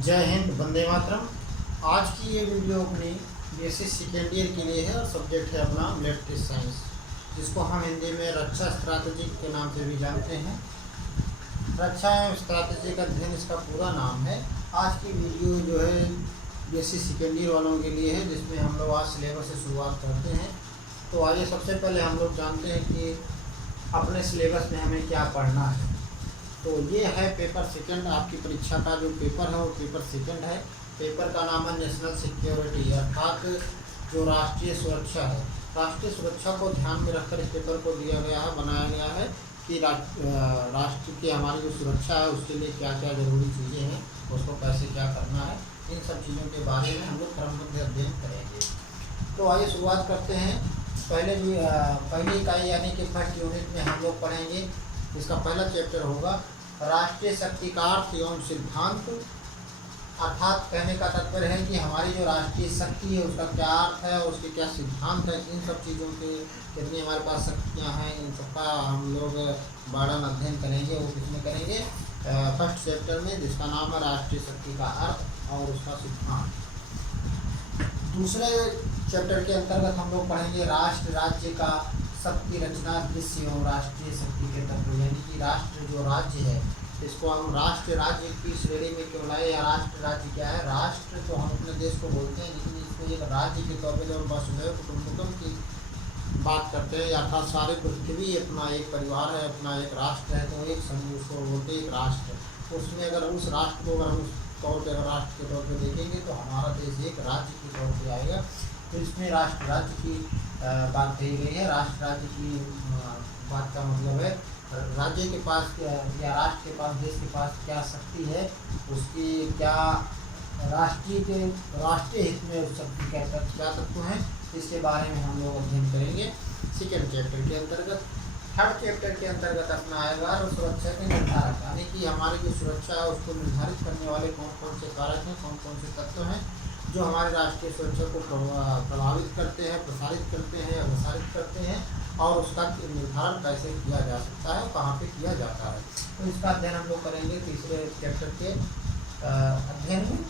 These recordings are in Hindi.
जय हिंद, वंदे मातरम। आज की ये वीडियो अपनी बेसिक सेकेंड ईयर के लिए है और सब्जेक्ट है अपना इलेक्ट्रिक साइंस, जिसको हम हिंदी में रक्षा स्ट्रैटेजी के नाम से भी जानते हैं। रक्षा एवं स्ट्रैटेजी का अध्ययन इसका पूरा नाम है। आज की वीडियो जो है बेसिक सेकेंड ईयर वालों के लिए है, जिसमें हम लोग आज सिलेबस से शुरुआत करते हैं। तो आइए सबसे पहले हम लोग जानते हैं कि अपने सिलेबस में हमें क्या पढ़ना है। तो ये है पेपर सेकंड, आपकी परीक्षा का जो पेपर है वो पेपर सेकंड है। पेपर का नाम है नेशनल सिक्योरिटी, अर्थात जो राष्ट्रीय सुरक्षा है। राष्ट्रीय सुरक्षा को ध्यान में रखकर इस पेपर को दिया गया है, बनाया गया है कि राष्ट्र की हमारी जो सुरक्षा है उसके लिए क्या क्या ज़रूरी चीज़ें हैं, उसको कैसे क्या करना है, इन सब चीज़ों के बारे में हम लोग क्रमबद्ध अध्ययन करेंगे। तो आइए शुरुआत करते हैं। पहली इकाई यानी कि फर्स्ट यूनिट में हम लोग पढ़ेंगे। इसका पहला चैप्टर होगा राष्ट्रीय शक्ति का अर्थ एवं सिद्धांत। अर्थात कहने का तात्पर्य है कि हमारी जो राष्ट्रीय शक्ति है उसका क्या अर्थ है, उसके क्या सिद्धांत है, इन सब चीज़ों के कितनी हमारे पास शक्तियाँ हैं, इन सबका हम लोग वर्णन अध्ययन करेंगे। वो किसमें करेंगे? फर्स्ट चैप्टर में, जिसका नाम है राष्ट्रीय शक्ति का अर्थ और उसका सिद्धांत। दूसरे चैप्टर के अंतर्गत हम लोग पढ़ेंगे राष्ट्र राज्य का शक्ति रचना दृश्य एवं राष्ट्रीय शक्ति के तत्व। यानी कि राष्ट्र जो राज्य है, इसको हम राष्ट्र राज्य की श्रेणी में क्यों लाए, या राष्ट्र राज्य क्या है? राष्ट्र तो हम अपने देश को बोलते हैं, लेकिन इसको एक राज्य के तौर पर जब वसुधैव कुटुंबकम की बात करते हैं, अर्थात सारी पृथ्वी अपना एक परिवार है, अपना एक राष्ट्र है, तो एक समूह उसको बोलते हैं एक राष्ट्र। उसमें अगर उस राष्ट्र को अगर हम उस तौर पर राष्ट्र के तौर पर देखेंगे तो हमारा देश एक राज्य के तौर पर आएगा। तो इसमें राष्ट्र राज्य की बात कही गई है। राष्ट्र राज्य की बात का मतलब है राज्य के पास या राष्ट्र के पास, देश के पास क्या शक्ति है, उसकी क्या राष्ट्रीय हित में उस शक्ति क्या तत्व हैं, इसके बारे में हम लोग अध्ययन करेंगे सेकेंड चैप्टर के अंतर्गत। थर्ड चैप्टर के अंतर्गत अपना आएगा सुरक्षा के निर्धारक, यानी कि हमारी जो सुरक्षा है उसको निर्धारित करने वाले कौन कौन से कारक हैं, कौन कौन से तत्व हैं जो हमारे राष्ट्रीय सुरक्षा को प्रभावित करते हैं, प्रसारित करते हैं या प्रसारित करते हैं, और उसका निर्धारण कैसे किया जा सकता है, कहाँ पे किया जाता है। तो इसका अध्ययन हम लोग करेंगे तीसरे चैप्टर के अध्ययन में।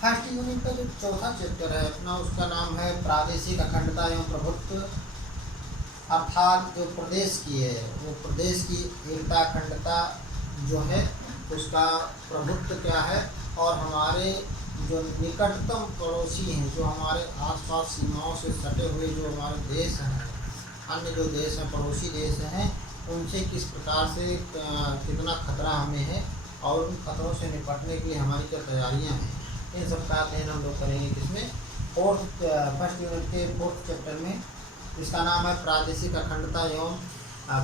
फर्स्ट यूनिट का जो चौथा चैप्टर है अपना, उसका नाम है प्रादेशिक अखंडता एवं प्रभुत्व। अर्थात जो प्रदेश की है वो प्रदेश की एकता अखंडता जो है उसका प्रभुत्व क्या है, और हमारे जो निकटतम पड़ोसी हैं, जो हमारे आसपास सीमाओं से सटे हुए जो हमारे देश हैं, अन्य जो देश हैं, पड़ोसी देश हैं, उनसे किस प्रकार से कितना खतरा हमें है और उन खतरों से निपटने के लिए हमारी क्या तैयारियां हैं, इन सब का अध्ययन हम लोग करेंगे। किसमें? फर्स्ट यूनिट के फोर्थ चैप्टर में। इसका नाम है प्रादेशिक अखंडता एवं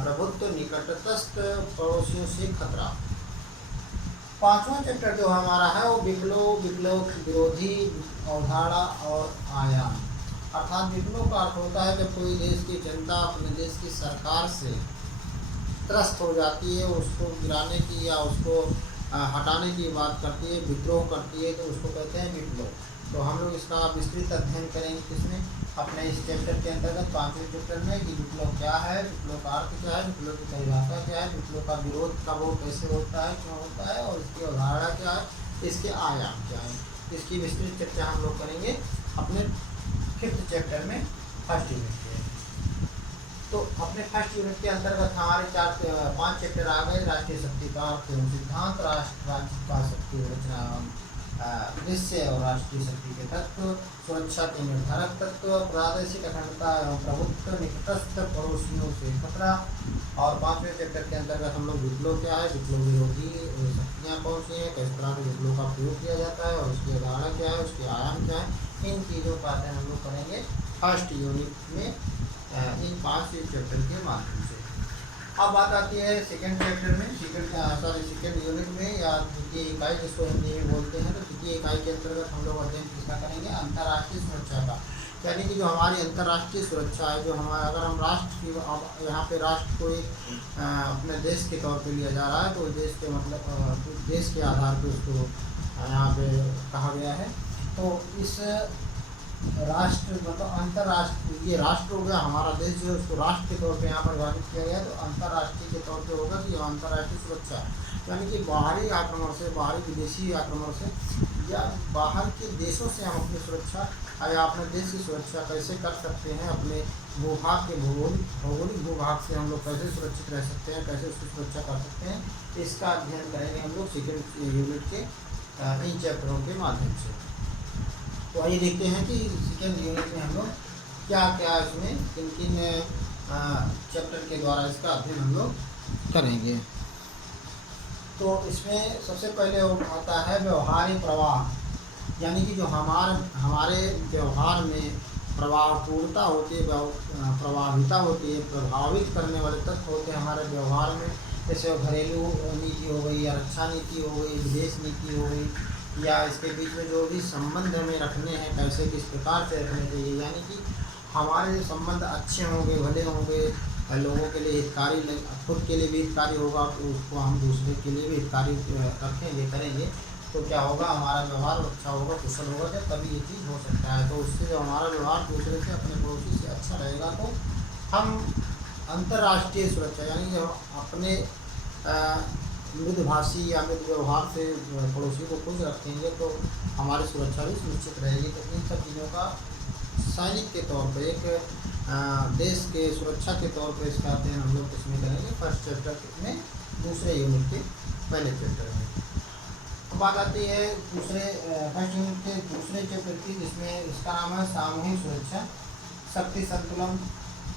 प्रभुत्व, निकटस्थ पड़ोसियों से खतरा। पांचवा चैप्टर जो हमारा है वो विप्लव विरोधी अवधारणा और आयाम। अर्थात विप्लव का अर्थ होता है जब कोई देश की जनता अपने देश की सरकार से त्रस्त हो जाती है, उसको गिराने की या उसको हटाने की बात करती है, विद्रोह करती है, तो उसको कहते हैं विप्लव। तो हम लोग इसका विस्तृत अध्ययन करेंगे किसमें? अपने इस चैप्टर के अंतर्गत पांचवें चैप्टर में, कि विप्लव क्या है, विप्लव का अर्थ क्या है, विप्लव की परिभाषा क्या है, विप्लव का विरोध कब और कैसे होता है, क्यों होता है, और इसकी अवधारणा क्या है, इसके आयाम क्या है। इसकी विस्तृत चर्चा हम लोग करेंगे अपने फिफ्थ चैप्टर में, फर्स्ट यूनिट के। तो अपने फर्स्ट यूनिट के अंतर्गत हमारे 5 चैप्टर आ गए। राष्ट्रीय शक्ति का अर्थ एवं सिद्धांत, राष्ट्र राज्य का शक्ति रचना दृश्य और राष्ट्रीय शक्ति के तत्व, सुरक्षा के निर्धारक तत्व, प्रादेशिक अखंडता एवं प्रभुत्व, निकटस्थ पड़ोसियों से खतरा। और पांचवें चैप्टर के अंतर्गत हम लोग विप्लव क्या है, विप्लव विरोधी शक्तियाँ कौन सी हैं, किस तरह के विप्लव का प्रयोग किया जाता है, और उसकी अवधारणा क्या है, उसके आयाम क्या है, इन चीज़ों का अध्ययन हम लोग करेंगे फर्स्ट यूनिट में इन 5 चैप्टर के माध्यम से। अब बात आती है सेकेंड चैप्टर में, सेकेंड यूनिट में, या द्वितीय इकाई जिसको हिंदी में बोलते हैं। तो द्वितीय इकाई के अंतर्गत हम लोग अध्ययन किसका करेंगे? अंतर्राष्ट्रीय सुरक्षा का। यानी कि जो हमारी अंतर्राष्ट्रीय सुरक्षा है, जो हमारा अगर हम राष्ट्र की यहाँ पे राष्ट्र को एक अपने देश के तौर पे लिया जा रहा है, तो देश के मतलब देश के आधार पर उसको यहाँ पे कहा गया है। तो इस राष्ट्र मतलब अंतर्राष्ट्रीय, ये राष्ट्र हो गया हमारा देश जो है उसको राष्ट्र के तौर पे यहाँ परिभाषित किया गया है, तो अंतर्राष्ट्रीय के तौर पे होगा कि अंतर्राष्ट्रीय सुरक्षा, यानी कि बाहरी आक्रमण से, बाहरी विदेशी आक्रमण से या बाहर के देशों से हम अपनी सुरक्षा या अपने देश की सुरक्षा कैसे कर सकते हैं, अपने भूभाग के भौगोलिक भूभाग से हम लोग कैसे सुरक्षित रह सकते हैं, कैसे उसकी सुरक्षा कर सकते हैं, इसका अध्ययन करेंगे हम लोग सेकेंड यूनिट के इन चैप्टरों के माध्यम से। तो आइए देखते हैं कि सेकेंड यूनिट में हम लोग क्या क्या इसमें किन किन चैप्टर के द्वारा इसका अध्ययन हम लोग करेंगे। तो इसमें सबसे पहले आता है व्यवहारिक प्रवाह, यानी कि जो हमारे व्यवहार में प्रभावपूर्णता होती है, प्रभाविता होती है, प्रभावित करने वाले तत्व होते हैं हमारे व्यवहार में, जैसे घरेलू नीति हो गई या रक्षा नीति हो गई, विदेश नीति हो गई, या इसके बीच में जो भी संबंध हमें रखने हैं कैसे किस प्रकार से रखने चाहिए, यानी कि हमारे संबंध अच्छे होंगे, भले होंगे, लोगों के लिए हितकारी, खुद के लिए भी हितकारी होगा तो उसको हम दूसरे के लिए भी हितकारी रखेंगे, करेंगे, तो क्या होगा, हमारा व्यवहार अच्छा होगा, कुशल होगा, जब तभी ये चीज़ हो सकता है। तो उससे जो हमारा व्यवहार दूसरे से, अपने पड़ोसी से अच्छा रहेगा, तो हम अंतर्राष्ट्रीय सुरक्षा, यानी जो अपने मृदभाषी या मृद व्यवहार से पड़ोसी को खुश रखेंगे तो हमारी सुरक्षा भी सुनिश्चित रहेगी। तो इन सब चीज़ों का सैनिक के तौर पे, एक देश के सुरक्षा के तौर पे इसका अध्ययन हम लोग इसमें करेंगे फर्स्ट चैप्टर में, दूसरे यूनिट के पहले चैप्टर में। तो बात आती है फर्स्ट यूनिट के दूसरे चैप्टर की, जिसमें इसका नाम है सामूहिक सुरक्षा, शक्ति संतुलन,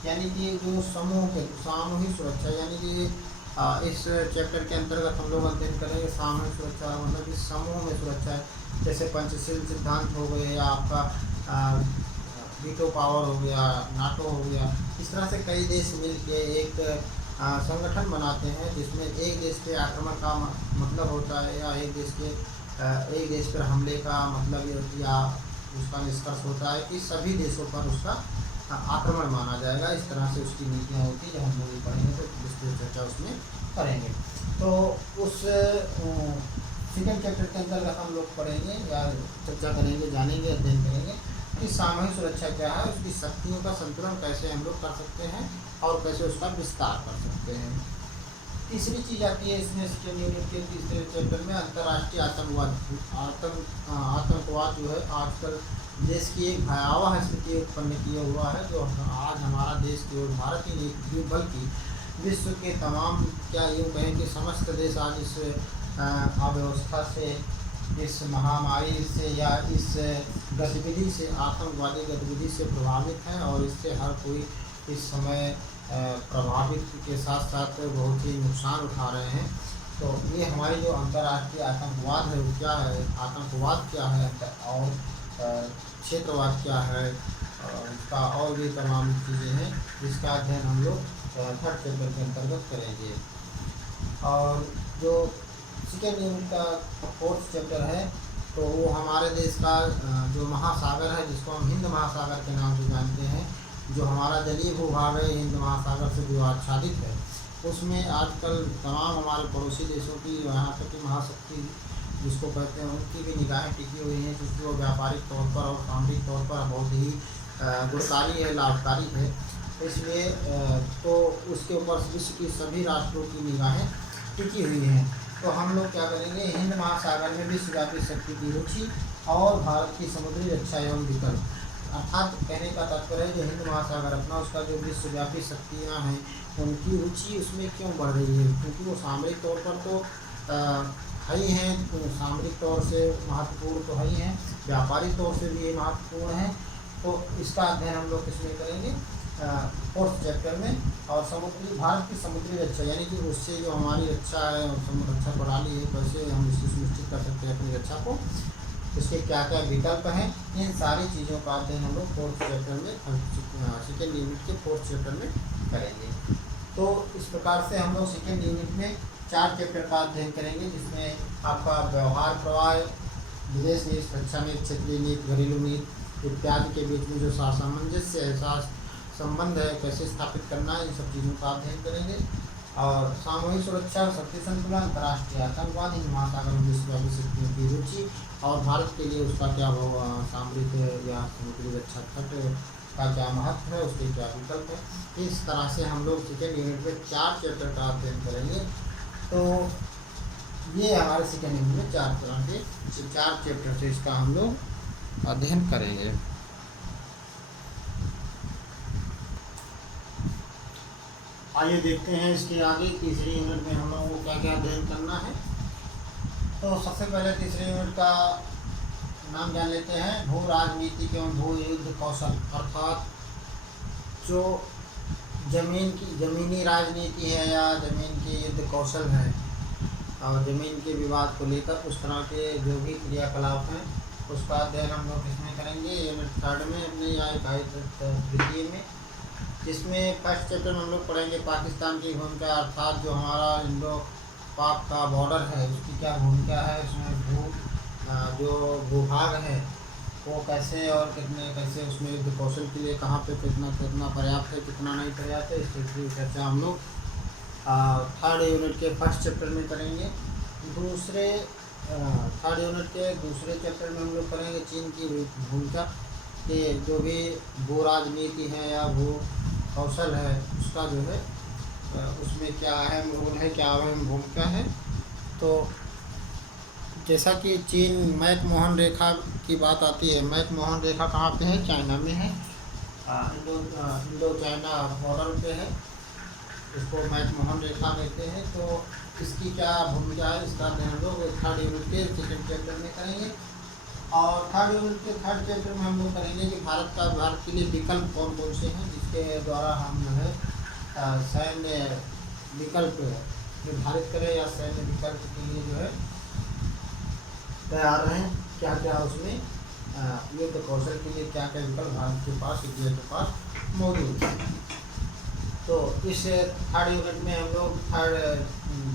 यानी कि जो समूह के सामूहिक सुरक्षा, यानी कि इस चैप्टर के अंतर्गत हम लोग अध्ययन करेंगे सामूहिक सुरक्षा, मतलब इस समूह में सुरक्षा है, जैसे पंचशील सिद्धांत हो गए, या आपका वीटो पावर हो गया, नाटो हो गया, इस तरह से कई देश मिल के एक संगठन बनाते हैं जिसमें एक देश के आक्रमण का मतलब होता है, या एक देश पर हमले का मतलब या उसका निष्कर्ष होता है कि सभी देशों पर उसका आक्रमण माना जाएगा। इस तरह से उसकी नीतियाँ होती है, जब हम लोग पढ़ेंगे तो विस्तृत चर्चा उसमें करेंगे। तो उस सेकेंड चैप्टर के अंतर्गत हम लोग पढ़ेंगे या चर्चा करेंगे, जानेंगे, अध्ययन करेंगे कि सामूहिक सुरक्षा क्या है, उसकी शक्तियों का संतुलन कैसे हम लोग कर सकते हैं और कैसे उसका विस्तार कर सकते हैं। तीसरी चीज़ आती है इसमें सेकेंड यूनिट के तीसरे चैप्टर में अंतर्राष्ट्रीय आतंकवाद जो है आजकल देश की एक भयावह स्थिति उत्पन्न किया हुआ है, जो आज हमारा देश केवल भारत ही नहीं बल्कि विश्व के तमाम, क्या यूँ कहें कि समस्त देश आज इस अव्यवस्था से, इस महामारी से या इस गतिविधि से, आतंकवादी गतिविधि से प्रभावित हैं, और इससे हर कोई इस समय प्रभावित के साथ साथ बहुत ही नुकसान उठा रहे हैं। तो ये हमारी जो अंतर्राष्ट्रीय आतंकवाद है वो क्या है, आतंकवाद क्या है और क्षेत्रवाद क्या है, इसका और भी तमाम चीज़ें हैं जिसका अध्ययन हम लोग थर्ड चैप्टर के अंतर्गत करेंगे। और जो सेकेंड यूनिट का फोर्थ चैप्टर है तो वो हमारे देश का जो महासागर है, जिसको हम हिंद महासागर के नाम से जानते हैं, जो हमारा जलीय भूभाग है हिंद महासागर से जो आच्छादित है, उसमें आजकल तमाम हमारे पड़ोसी देशों की, यहाँ तक कि महाशक्ति जिसको कहते हैं, उनकी भी निगाहें टिकी हुई हैं, क्योंकि वो व्यापारिक तौर पर और सामरिक तौर पर बहुत ही गुणकारी है, लाभकारी है। इसलिए तो उसके ऊपर विश्व की सभी राष्ट्रों की निगाहें टिकी हुई हैं। तो हम लोग क्या करेंगे, हिंद महासागर में विश्वव्यापी शक्ति की रुचि और भारत की समुद्री रक्षा एवं विकल्प, अर्थात कहने का तात्पर्य है जो हिंद महासागर अपना, उसका जो विश्वव्यापी शक्तियाँ हैं उनकी रुचि उसमें क्यों बढ़ रही है, क्योंकि वो सामरिक तौर पर तो है ही हैं, तो सामरिक तौर से महत्वपूर्ण तो है ही हैं, व्यापारिक तौर से भी ये महत्वपूर्ण है। तो इसका अध्ययन हम लोग किसमें करेंगे, फोर्थ चैप्टर में। और भारत की समुद्री रक्षा, यानी कि उससे जो हमारी रक्षा है, रक्षा प्रणाली है, कैसे हम इससे सुनिश्चित कर सकते हैं अपनी रक्षा को, इसके क्या क्या विकल्प हैं, इन सारी चीज़ों का अध्ययन हम लोग फोर्थ चैप्टर में, सेकेंड यूनिट के फोर्थ चैप्टर में करेंगे। तो इस प्रकार से हम लोग सेकेंड यूनिट में 4 चैप्टर का अध्ययन करेंगे, जिसमें आपका व्यवहार प्रवाह, विदेश नीति, रक्षा नीति, क्षेत्रीय नीति, घरेलू नीति इत्यादि के बीच में जो सामंजस्य, एहसास, संबंध है, कैसे स्थापित करना है, इन सब चीज़ों का अध्ययन करेंगे। और सामूहिक सुरक्षा और शक्ति संतुलन, अंतर्राष्ट्रीय आतंकवाद, हिंद महासागर में विश्वव्यापी शक्तियों की रुचि और भारत के लिए उसका क्या सामरिक या समुद्री रक्षा तट का क्या महत्व है, उसके क्या विकल्प है। इस तरह से हम लोग सेकेंड यूनिट में 4 चैप्टर का अध्ययन करेंगे। तो ये हमारे सेकेंड यूनिट में 4 तरह के 4 चैप्टर से इसका हम लोग अध्ययन करेंगे। आइए देखते हैं इसके आगे तीसरी यूनिट में हम लोगों को क्या क्या अध्ययन करना है। तो सबसे पहले तीसरे यूनिट का नाम जान लेते हैं, भू राजनीति एवं भू युद्ध कौशल, अर्थात जो जमीनी राजनीति है या जमीन के युद्ध कौशल है और ज़मीन के विवाद को लेकर उस तरह के जो भी क्रियाकलाप हैं उसका अध्ययन हम लोग इसमें करेंगे यूनिट 3 में अपने या इकाई तृतीय में, जिसमें फर्स्ट चैप्टर में हम लोग पढ़ेंगे पाकिस्तान की भूमिका, अर्थात जो हमारा इंडो पाक का बॉर्डर है उसकी क्या भूमिका है, उसमें जो भूभाग है वो कैसे और कैसे उसमें युद्ध कौशल के लिए कहाँ पे कितना पर्याप्त है, कितना नहीं पर्याप्त है, इस चीज़ की चर्चा हम लोग 3rd यूनिट के फर्स्ट चैप्टर में करेंगे। थर्ड यूनिट के दूसरे चैप्टर में हम लोग करेंगे चीन की भूमिका के जो भी भू राजनीति है या भू कौशल है उसका जो है उसमें क्या अहम रोल है, क्या अहम भूमिका है। तो जैसा कि चीन मैकमोहन रेखा की बात आती है, मैकमोहन रेखा कहाँ पे है, चाइना में है, इंडो चाइना बॉर्डर पे है, इसको मैकमोहन रेखा कहते हैं। तो इसकी क्या भूमिका है इसका ध्यान लोग 3rd यूनिट के सेकेंड चैप्टर में करेंगे। और 3rd यूनिट के 3rd चैप्टर में हम लोग करेंगे कि भारत के लिए विकल्प कौन कौन से हैं जिसके द्वारा हम जो है सैन्य विकल्प निर्धारित करें या सैन्य विकल्प के लिए जो है तैयार हैं, क्या क्या उसमें युद्ध कौशल के लिए क्या क्या विकल्प भारत के पास, इंडिया के पास मौजूद है। तो इस 3rd यूनिट में हम लोग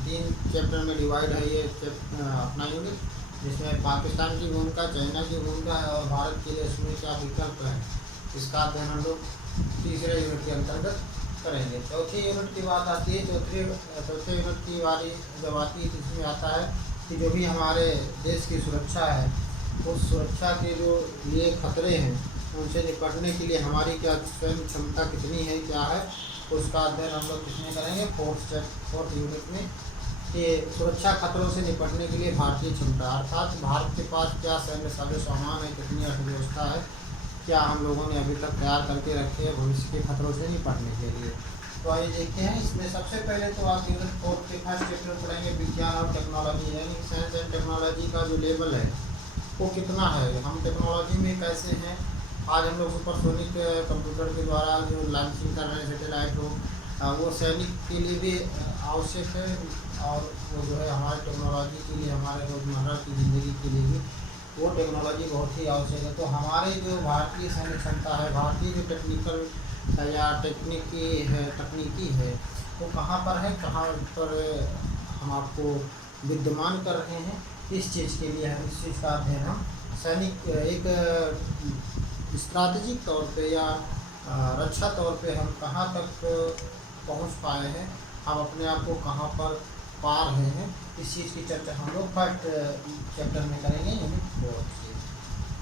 3 चैप्टर में डिवाइड है ये अपना यूनिट, जिसमें पाकिस्तान की भूमिका, चाइना की भूमिका है और भारत के लिए इसमें क्या विकल्प है, इसका अध्ययन हम लोग तीसरे यूनिट के अंतर्गत करेंगे। चौथी यूनिट की बात आती है, चौथे यूनिट की बारी जब आती है इसमें आता है कि जो भी हमारे देश की सुरक्षा है उस सुरक्षा के जो लिए खतरे हैं उनसे निपटने के लिए हमारी क्या स्वयं क्षमता कितनी है, क्या है, उसका अध्ययन हम लोग किसमें करेंगे, 4th यूनिट में, कि सुरक्षा खतरों से निपटने के लिए भारतीय क्षमता, अर्थात भारत के पास क्या सैन्य साजो सामान है, कितनी अर्थव्यवस्था है, क्या हम लोगों ने अभी तक तैयार करके रखे हैं भविष्य के खतरों से निपटने के लिए। तो आइए देखते हैं इसमें सबसे पहले तो आप यूनिट 4 के फर्स्ट चैप्टर पढ़ेंगे विज्ञान और टेक्नोलॉजी, यानी साइंस एंड टेक्नोलॉजी का जो लेवल है वो कितना है, हम टेक्नोलॉजी में कैसे हैं। आज हम लोग सुपरसोनिक कंप्यूटर के द्वारा जो लॉन्चिंग कर रहे हैं सैटेलाइट हो वो सैनिक के लिए भी आवश्यक है और वो जो है हमारे टेक्नोलॉजी के लिए, हमारे रोज़मर्रा की ज़िंदगी के लिए भी वो टेक्नोलॉजी बहुत ही आवश्यक है। तो हमारे जो भारतीय सैन्य क्षमता है, भारतीय जो टेक्निकल या तकनीकी है वो कहाँ पर है, कहाँ पर हम आपको विद्यमान कर रहे हैं, इस चीज़ के लिए हम इस चीज़ का अध्ययन हम सैनिक एक स्ट्रैटेजिक तौर पे या रक्षा तौर पे हम कहाँ तक पहुँच पाए हैं, हम अपने आप को कहाँ पर पा रहे हैं, इस चीज़ की चर्चा हम लोग फर्स्ट चैप्टर में करेंगे यूनिट 4 से।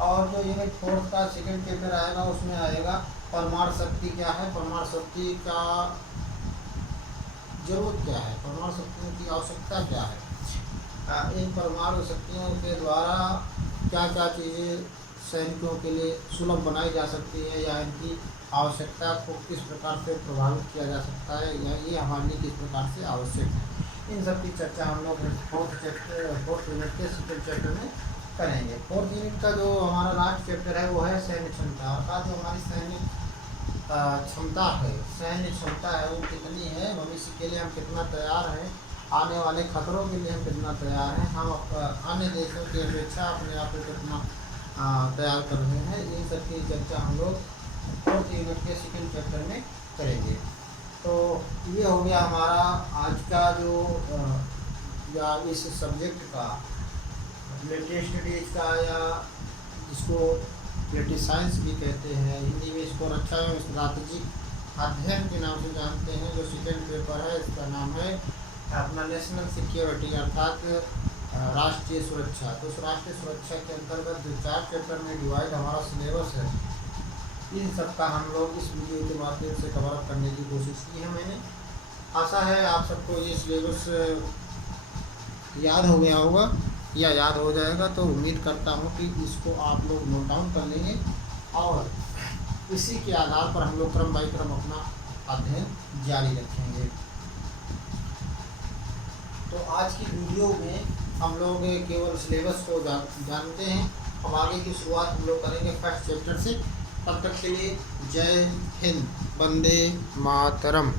और जो यूनिट 4 का सेकेंड चैप्टर आएगा उसमें आएगा परमाणु शक्ति क्या है, परमाणु शक्ति का जरूरत क्या है, परमाणु शक्तियों की आवश्यकता क्या है, इन परमाणु शक्तियों के द्वारा क्या क्या चीज़ें सैनिकों के लिए सुलभ बनाई जा सकती है या इनकी आवश्यकता को किस प्रकार से प्रभावित किया जा सकता है या ये हमारे लिए किस प्रकार से आवश्यक है, इन सब की चर्चा हम लोग 4th यूनिट के सेकेंड चैप्टर में करेंगे। 4th यूनिट का जो हमारा लास्ट चैप्टर है वो है सैन्य क्षमता, अर्थात जो हमारी सैन्य क्षमता है, सैन्य क्षमता है वो कितनी है, भविष्य के लिए हम कितना तैयार हैं, आने वाले खतरों के लिए हम कितना तैयार हैं, हम अन्य देशों की अपेक्षा अपने आप को कितना तैयार कर रहे हैं, इन सब की चर्चा हम लोग 4th यूनिट के सेकेंड चैप्टर में करेंगे। तो ये हो गया हमारा आज का जो या इस सब्जेक्ट का रिलेटेड स्टडीज़ का, या जिसको रिलेटेड साइंस भी कहते हैं, हिंदी में इसको रक्षा एवं स्ट्रैटेजिक अध्ययन के नाम से जानते हैं। जो सेकेंड पेपर है इसका नाम है अपना नेशनल सिक्योरिटी अर्थात राष्ट्रीय सुरक्षा। तो उस राष्ट्रीय सुरक्षा के अंतर्गत जो 4 चैप्टर में डिवाइड हमारा सिलेबस है, इन सब का हम लोग इस वीडियो के माध्यम से कवर अप करने की कोशिश की है मैंने। आशा है आप सबको ये सिलेबस याद हो गया होगा या याद हो जाएगा। तो उम्मीद करता हूँ कि इसको आप लोग नोट डाउन कर लेंगे और इसी के आधार पर हम लोग क्रम बाई क्रम अपना अध्ययन जारी रखेंगे। तो आज की वीडियो में हम लोग केवल सिलेबस को जानते हैं। अब आगे की शुरुआत हम लोग करेंगे फर्स्ट चैप्टर से। तब तक के लिए जय हिंद, वंदे मातरम।